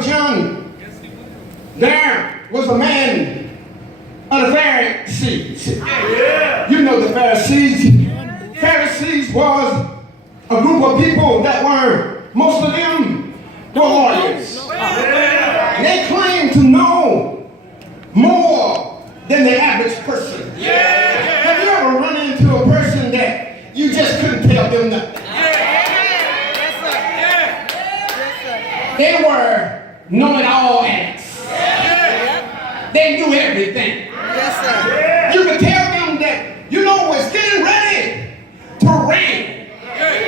of John, there was a man of the Pharisees. You know the Pharisees. Pharisees was a group of people that were, most of them, were lawyers. They claimed to know more than the average person. Have you ever run into a person that you just couldn't tell them nothing? They were know-it-all addicts. They knew everything. You could tell them that, you know, it's getting ready to rain.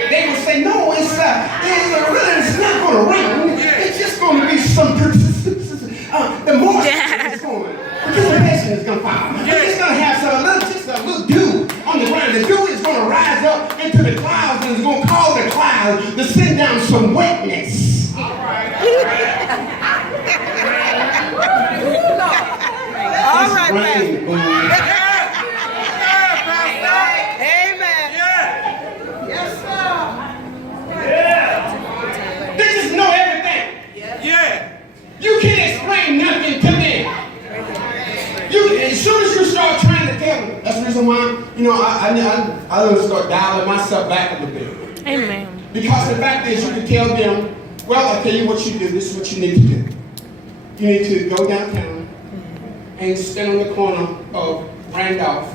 They would say, no, it's not going to rain. It's just going to be some the moisture is going. Precipitation is going to fall. It's going to have just a little dew on the ground. The dew is going to rise up into the clouds and it's going to cause the clouds to send down some wetness. All right, Pastor. Amen. Yes, sir. They just know everything. You can't explain nothing to them. As soon as you start trying to tell them, that's the reason why, you know, I don't start dialing myself back a little bit. Amen. Because the fact is, you can tell them, well, I'll tell you what you do. This is what you need to do. You need to go downtown and stand on the corner of Randolph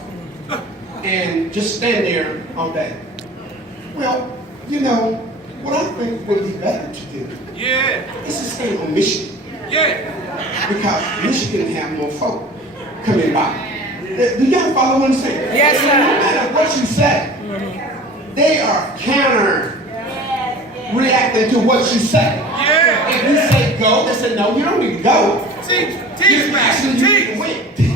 and just stand there all day. Well, you know, what I think would be better to do is to stand on Michigan. Because Michigan have more folk coming by. Do y'all follow what I'm saying? Yes, sir. No matter what you say, they are counter reacting to what you say. If you say go, they say no, you don't need to go. You actually need to win. You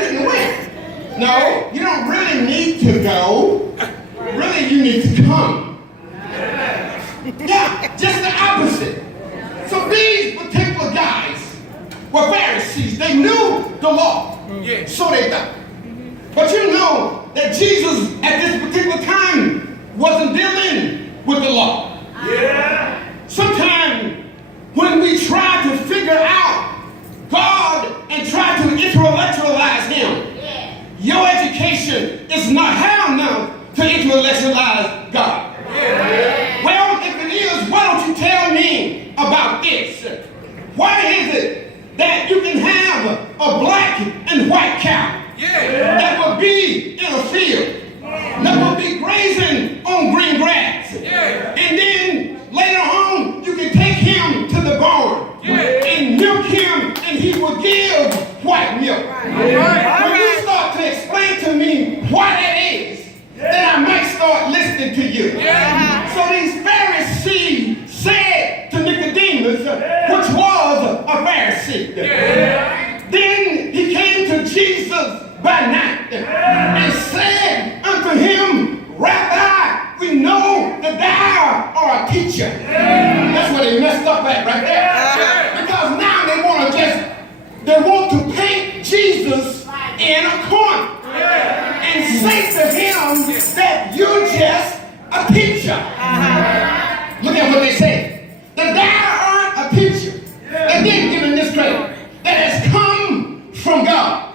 need to win. No, you don't really need to go. Really, you need to come. Yeah, just the opposite. So these particular guys were Pharisees. They knew the law. So they thought. But you know that Jesus at this particular time wasn't dealing with the law. Sometimes when we try to figure out God and try to intellectualize Him, your education is not high enough to intellectualize God. Well, if it is, why don't you tell me about this? Why is it that you can have a black and white cow that will be in a field, that will be grazing on green grass, and then later on you can take him to the barn and milk him and he will give white milk? When you start to explain to me why that is, then I might start listening to you. So these Pharisees said to Nicodemus, which was a Pharisee. Then he came to Jesus by night and said unto him, Rabbi, we know that thou art a teacher. That's where they messed up at right there. Because now they want to paint Jesus in a corner and say to him that you're just a teacher. Look at what they say. That thou art a teacher. And then give him this credit. That has come from God.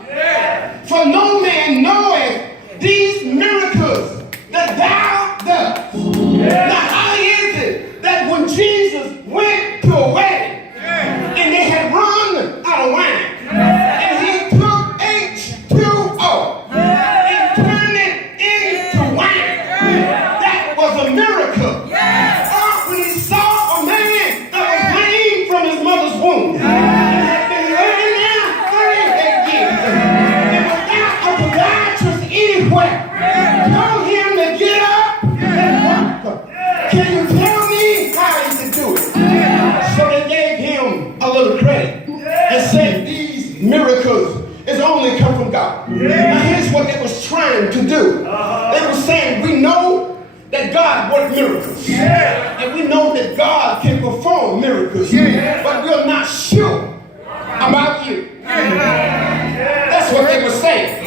For no man knoweth these miracles that thou dost. Now how is it that when Jesus went to a wedding and they had run out of wine and he took H2O and turned it into wine, that was a miracle. Or when he saw a man that was lame from his mother's womb and had been laying down 38 years and without a podiatrist anywhere, told him to get up and walk. Can you tell me how he could do it? So they gave him a little credit and said these miracles is only come from God. Now here's what they was trying to do. They were saying, we know that God worked miracles. And we know that God can perform miracles. But we're not sure about you. That's what they were saying.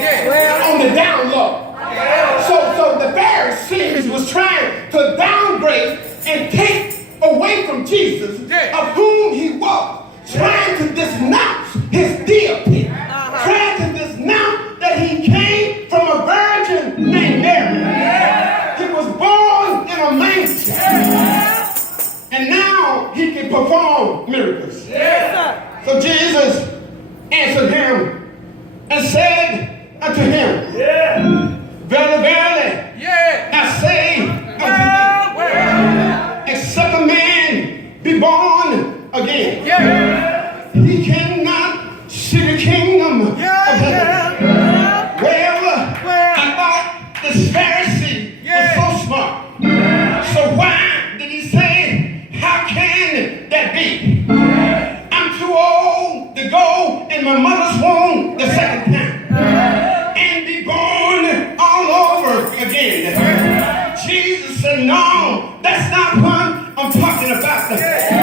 On the down low. So the Pharisees was trying to downgrade and take away from Jesus, of whom he was, trying to disnounce his deity, trying to disnounce that he came from a virgin named Mary. He was born in a manger, and now he can perform miracles. So Jesus answered him and said unto him, Verily, verily, I say unto thee, except a man be born again, he cannot see the kingdom of heaven. Well, I thought this Pharisee was so smart. So why did he say, how can that be? I'm too old to go in my mother's womb the second time and be born all over again. Jesus said, no, that's not what I'm talking about.